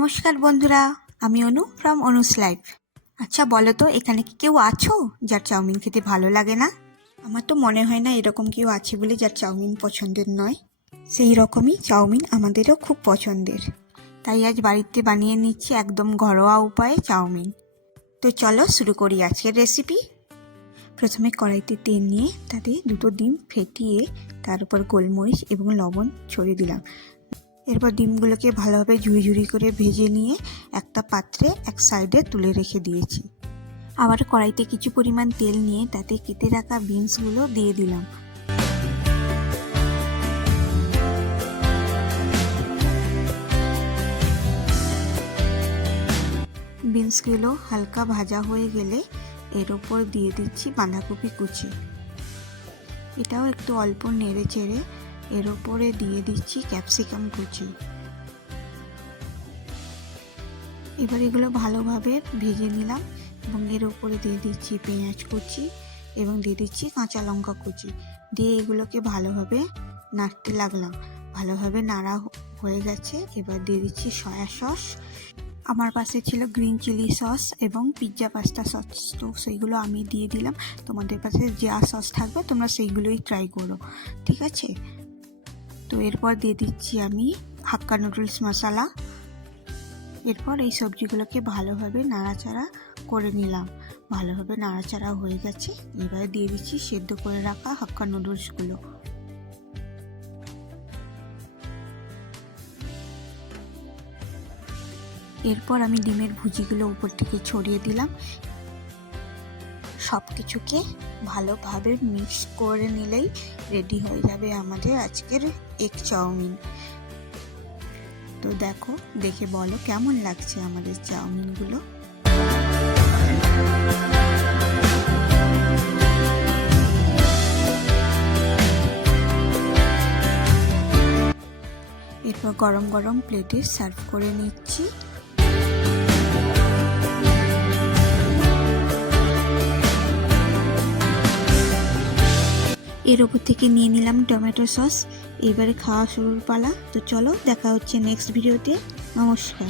নমস্কার বন্ধুরা, আমি অনু ফ্রম অনুস লাইফ। আচ্ছা বলো তো, এখানে কি কেউ আছো যার চাউমিন খেতে ভালো লাগে না? আমার তো মনে হয় না এরকম কেউ আছে বলে যার চাউমিন পছন্দের নয়। সেই রকমই চাউমিন আমাদেরও খুব পছন্দের, তাই আজ বাড়িতে বানিয়ে নিচ্ছি একদম ঘরোয়া উপায়ে চাউমিন। তো চলো শুরু করি আজকের রেসিপি। প্রথমে কড়াইতে তেল নিয়ে তাতে দুটো ডিম ফেটিয়ে তার উপর গোলমরিচ এবং লবণ ছড়িয়ে দিলাম। এরপর ডিমগুলোকে ভালোভাবে ঝুড়ি ঝুড়ি করে ভেজে নিয়ে একটা পাত্রে এক সাইডে তুলে রেখে দিয়েছি। আবার কড়াইতে কিছু পরিমাণ তেল নিয়ে তাতে কেটে রাখা বিনসগুলো দিয়ে দিলাম। বিনসগুলো হালকা ভাজা হয়ে গেলে এর ওপর দিয়ে দিচ্ছি বাঁধাকপি কুচি। এটাও একটু অল্প নেড়ে চেড়ে এর ওপরে দিয়ে দিচ্ছি ক্যাপসিকাম কুচি। এবার এগুলো ভালোভাবে ভেজে নিলাম এবং এর উপরে দিয়ে দিচ্ছি পেঁয়াজ কুচি এবং দিয়ে দিচ্ছি কাঁচা লঙ্কা কুচি। দিয়ে এগুলোকে ভালোভাবে নাড়তে লাগলাম। ভালোভাবে নাড়া হয়ে গেছে, এবার দিয়ে দিচ্ছি সয়া সস। আমার পাশে ছিল গ্রিন চিলি সস এবং পিৎজা পাস্তা সস, তো সেইগুলো আমি দিয়ে দিলাম। তোমাদের পাশে যা সস থাকবে তোমরা সেইগুলোই ট্রাই করো, ঠিক আছে? তো এরপর দিয়ে দিচ্ছি আমি হাক্কা নুডলস মশলা। এরপর এই সবজিগুলোকে ভালোভাবে নাড়াচাড়া করে নিলাম। ভালোভাবে নাড়াচাড়া হয়ে গেছে, এবার দিয়ে দিচ্ছি সেদ্ধ করে রাখা হাক্কা নুডলসগুলো। এরপর আমি ডিমের ভুজিগুলো উপর থেকে ছড়িয়ে দিলাম। সব কিছুকে ভালোভাবে মিক্স করে নিলেই রেডি হয়ে যাবে আমাদের আজকের এগ চাউমিন। তো দেখো, দেখে বলো কেমন লাগছে আমাদের চাউমিনগুলো। এরপর গরম গরম প্লেটে সার্ভ করে নিচ্ছি। এর ওপর থেকে নিয়ে নিলাম টমেটো সস। এবারে খাওয়া শুরুর পালা। তো চলো, দেখা হচ্ছে নেক্সট ভিডিওতে। নমস্কার।